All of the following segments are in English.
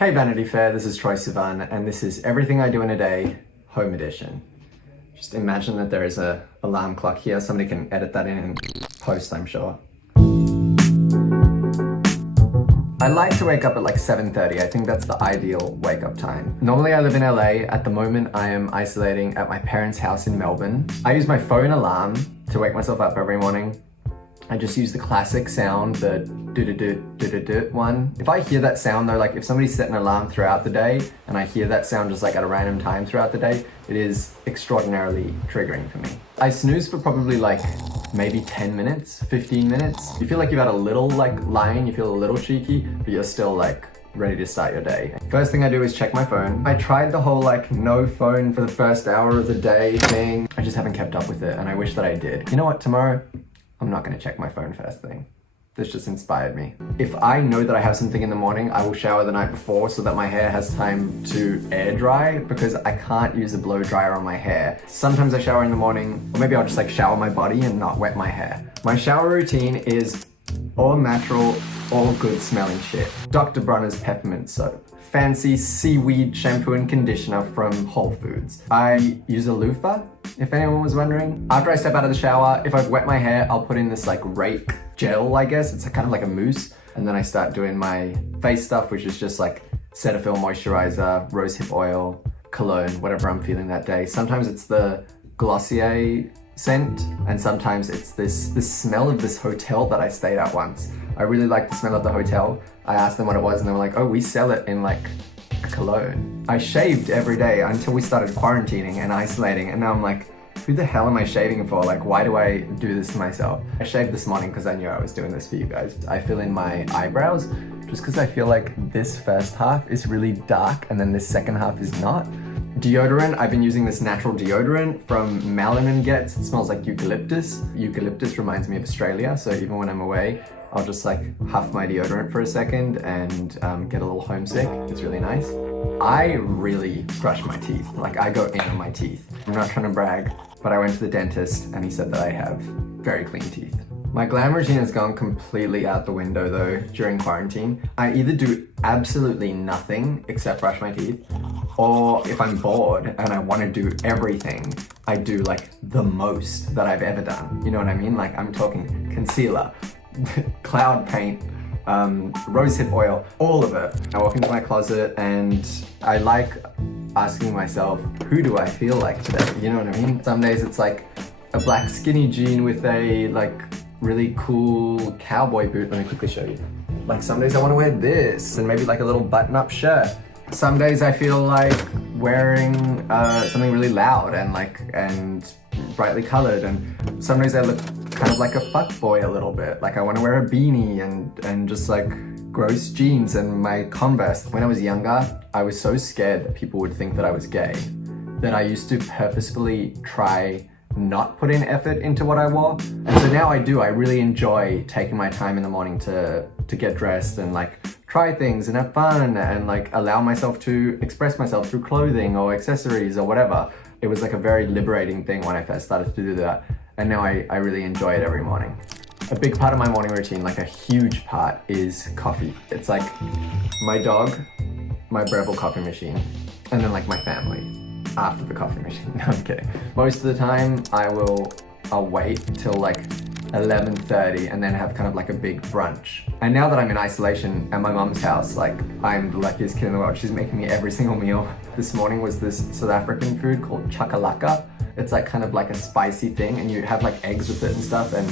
Hey Vanity Fair, this is Troye Sivan, and this is Everything I Do in a Day, Home Edition. Just imagine that there is a alarm clock here. Somebody can edit that in and post, I'm sure. I like to wake up at like 7:30. I think that's the ideal wake-up time. Normally I live in LA. At the moment I am isolating at my parents' house in Melbourne. I use my phone alarm to wake myself up every morning. I just use the classic sound, the do-do-do-do-do-do one. If I hear that sound though, like if somebody's set an alarm throughout the day and I hear that sound just like at a random time throughout the day, it is extraordinarily triggering for me. I snooze for probably like maybe 10 minutes, 15 minutes. You feel like you've had a little like line, you feel a little cheeky, but you're still like ready to start your day. First thing I do is check my phone. I tried the whole like no phone for the first hour of the day thing. I just haven't kept up with it and I wish that I did. You know what, tomorrow, I'm not gonna check my phone first thing. This just inspired me. If I know that I have something in the morning, I will shower the night before so that my hair has time to air dry because I can't use a blow dryer on my hair. Sometimes I shower in the morning, or maybe I'll just like shower my body and not wet my hair. My shower routine is all natural, all good smelling shit. Dr. Bronner's peppermint soap. Fancy seaweed shampoo and conditioner from Whole Foods. I use a loofah, if anyone was wondering. After I step out of the shower, if I've wet my hair, I'll put in this like rake gel, I guess. It's kind of like a mousse. And then I start doing my face stuff, which is just like Cetaphil moisturizer, rosehip oil, cologne, whatever I'm feeling that day. Sometimes it's the Glossier scent, and sometimes it's this smell of this hotel that I stayed at once. I really like the smell of the hotel. I asked them what it was and they were like, oh, we sell it in like a cologne. I shaved every day until we started quarantining and isolating, and now I'm like, who the hell am I shaving for? Like, why do I do this to myself? I shaved this morning because I knew I was doing this for you guys. I fill in my eyebrows just because I feel like this first half is really dark and then this second half is not. Deodorant, I've been using this natural deodorant from Malin & Getz. It smells like eucalyptus. Eucalyptus reminds me of Australia, so even when I'm away, I'll just like huff my deodorant for a second and get a little homesick. It's really nice. I really brush my teeth. Like I go in on my teeth. I'm not trying to brag, but I went to the dentist and he said that I have very clean teeth. My glam routine has gone completely out the window though during quarantine. I either do absolutely nothing except brush my teeth, or if I'm bored and I want to do everything, I do like the most that I've ever done. You know what I mean? Like I'm talking concealer, cloud paint, rosehip oil, all of it. I walk into my closet and I like asking myself, who do I feel like today? You know what I mean? Some days it's like a black skinny jean with a like really cool cowboy boot. Let me quickly show you. Like some days I want to wear this and maybe like a little button-up shirt. Some days I feel like wearing something really loud and brightly colored, and some days I look kind of like a fuckboy a little bit. Like I want to wear a beanie and just like gross jeans and my Converse. When I was younger, I was so scared that people would think that I was gay that I used to purposefully try not put in effort into what I wore. And so now I do. I really enjoy taking my time in the morning to get dressed and like try things and have fun and like allow myself to express myself through clothing or accessories or whatever. It was like a very liberating thing when I first started to do that. And now I really enjoy it every morning. A big part of my morning routine, like a huge part, is coffee. It's like my dog, my Breville coffee machine, and then like my family after the coffee machine. No, I'm kidding. Most of the time I'll wait till like 11:30 and then have kind of like a big brunch. And now that I'm in isolation at my mum's house, like I'm the luckiest kid in the world. She's making me every single meal. This morning was this South African food called chakalaka. It's like kind of like a spicy thing and you have like eggs with it and stuff, and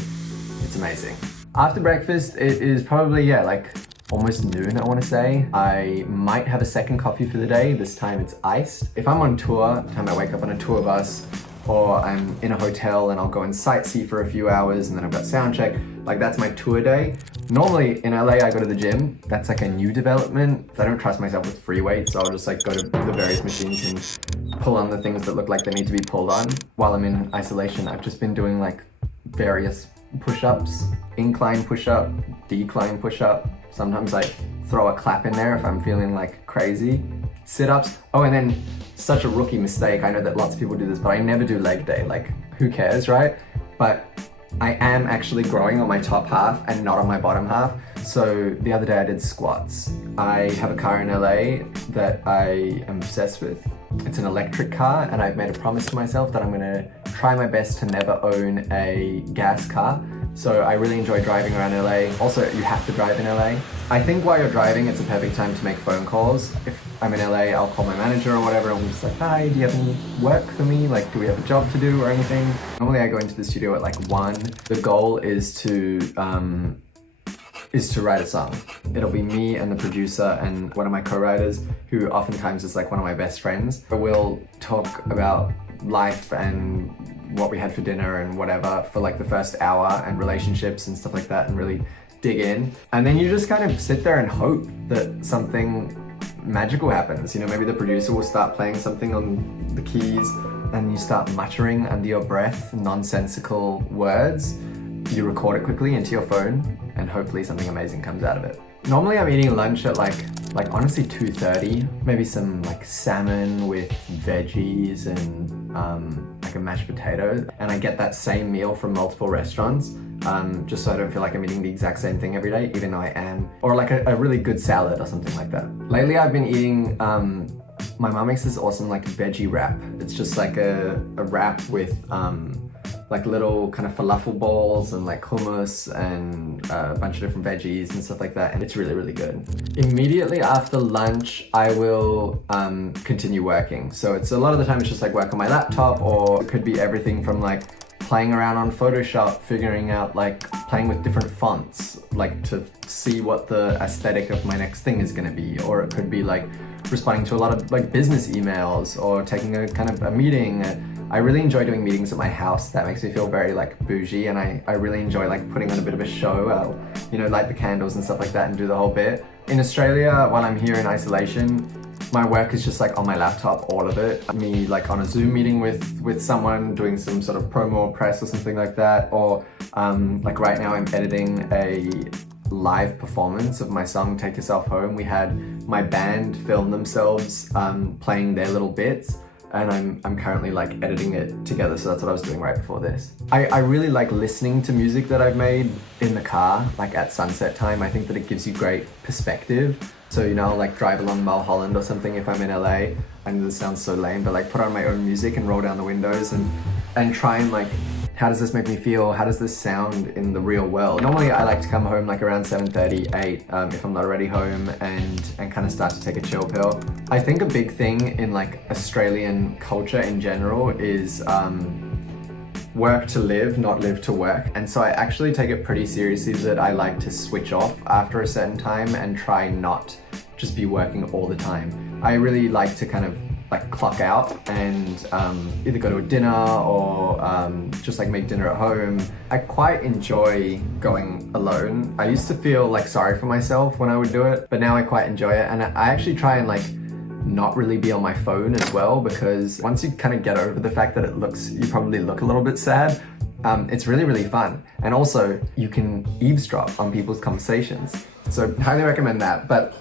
it's amazing. After breakfast, it is probably, yeah, like almost noon, I want to say. I might have a second coffee for the day. This time it's iced. If I'm on tour, the time I wake up on a tour bus, or I'm in a hotel and I'll go and sightsee for a few hours and then I've got sound check, like that's my tour day. Normally in LA, I go to the gym. That's like a new development. I don't trust myself with free weights, so I'll just like go to the various machines and pull on the things that look like they need to be pulled on. While I'm in isolation, I've just been doing like various push-ups, incline push-up, decline push-up. Sometimes I throw a clap in there if I'm feeling like crazy. Sit-ups. Oh, and then such a rookie mistake. I know that lots of people do this, but I never do leg day. Like, who cares, right? But I am actually growing on my top half and not on my bottom half. So the other day I did squats. I have a car in LA that I am obsessed with. It's an electric car, and I've made a promise to myself that I'm gonna try my best to never own a gas car. So I really enjoy driving around LA. Also, you have to drive in LA. I think while you're driving, it's a perfect time to make phone calls. If I'm in LA, I'll call my manager or whatever, and I'm just like, hi, do you have any work for me? Like, do we have a job to do or anything? Normally I go into the studio at like 1. The goal is to write a song. It'll be me and the producer and one of my co-writers, who oftentimes is like one of my best friends. We'll talk about life and what we had for dinner and whatever for like the first hour, and relationships and stuff like that, and really dig in. And then you just kind of sit there and hope that something magical happens. You know, maybe the producer will start playing something on the keys and you start muttering under your breath nonsensical words. You record it quickly into your phone and hopefully something amazing comes out of it. Normally I'm eating lunch at like honestly 2:30, maybe some like salmon with veggies and like a mashed potato. And I get that same meal from multiple restaurants, just so I don't feel like I'm eating the exact same thing every day, even though I am. Or like a really good salad or something like that. Lately I've been eating, my mom makes this awesome like veggie wrap. It's just like a wrap with like little kind of falafel balls and like hummus and a bunch of different veggies and stuff like that, and it's really, really good. Immediately after lunch, I will continue working. So it's a lot of the time it's just like work on my laptop, or it could be everything from like playing around on Photoshop, figuring out like playing with different fonts, like to see what the aesthetic of my next thing is gonna be. Or it could be like responding to a lot of like business emails, or taking a kind of a meeting. I really enjoy doing meetings at my house. That makes me feel very like bougie, and I really enjoy like putting on a bit of a show. I'll, you know, light the candles and stuff like that and do the whole bit. In Australia, while I'm here in isolation, my work is just like on my laptop, all of it. Me like on a Zoom meeting with someone, doing some sort of promo or press or something like that. Or like right now I'm editing a live performance of my song Take Yourself Home. We had my band film themselves playing their little bits, and I'm currently like editing it together. So that's what I was doing right before this. I really like listening to music that I've made in the car, like at sunset time. I think that it gives you great perspective. So, you know, like drive along Mulholland or something if I'm in LA. I know this sounds so lame, but like put on my own music and roll down the windows and try and like, how does this make me feel? How does this sound in the real world? Normally I like to come home like around 7:30, 8, if I'm not already home, and kind of start to take a chill pill. I think a big thing in like Australian culture in general is work to live, not live to work. And so I actually take it pretty seriously that I like to switch off after a certain time and try not just be working all the time. I really like to kind of like clock out and either go to a dinner or just like make dinner at home. I quite enjoy going alone. I used to feel like sorry for myself when I would do it, but now I quite enjoy it. And I actually try and like not really be on my phone as well, because once you kind of get over the fact that you probably look a little bit sad, it's really, really fun. And also you can eavesdrop on people's conversations. So highly recommend that. But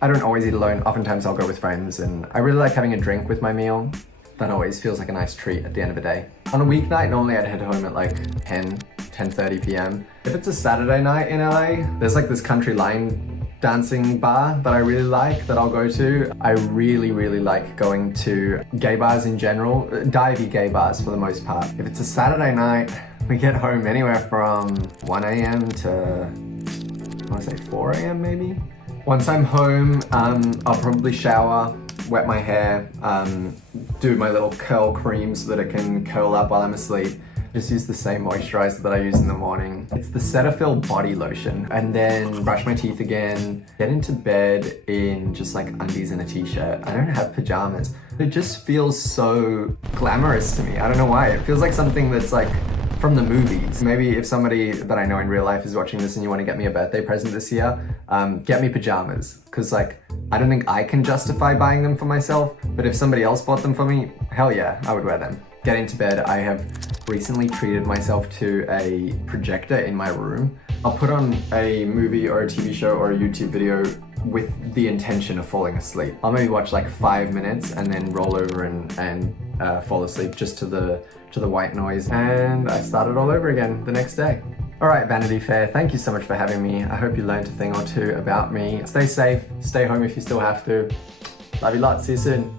I don't always eat alone. Oftentimes I'll go with friends, and I really like having a drink with my meal. That always feels like a nice treat at the end of the day. On a weeknight, normally I'd head home at like 10:30 p.m. If it's a Saturday night in LA, there's like this country line dancing bar that I really like that I'll go to. I really, really like going to gay bars in general, divey gay bars for the most part. If it's a Saturday night, we get home anywhere from 1 a.m. to, I want to say 4 a.m. maybe. Once I'm home, I'll probably shower, wet my hair, do my little curl cream so that it can curl up while I'm asleep. Just use the same moisturizer that I use in the morning. It's the Cetaphil body lotion. And then brush my teeth again, get into bed in just like undies and a t-shirt. I don't have pajamas. It just feels so glamorous to me. I don't know why. It feels like something that's like from the movies. Maybe if somebody that I know in real life is watching this and you want to get me a birthday present this year, get me pajamas. Cause like, I don't think I can justify buying them for myself, but if somebody else bought them for me, hell yeah, I would wear them. Get into bed. I have recently treated myself to a projector in my room. I'll put on a movie or a TV show or a YouTube video with the intention of falling asleep. I'll maybe watch like 5 minutes and then roll over and fall asleep just to the white noise, and I started all over again the next day. All right, Vanity Fair, thank you so much for having me. I hope you learned a thing or two about me. Stay safe, stay home if you still have to. Love you lots, see you soon.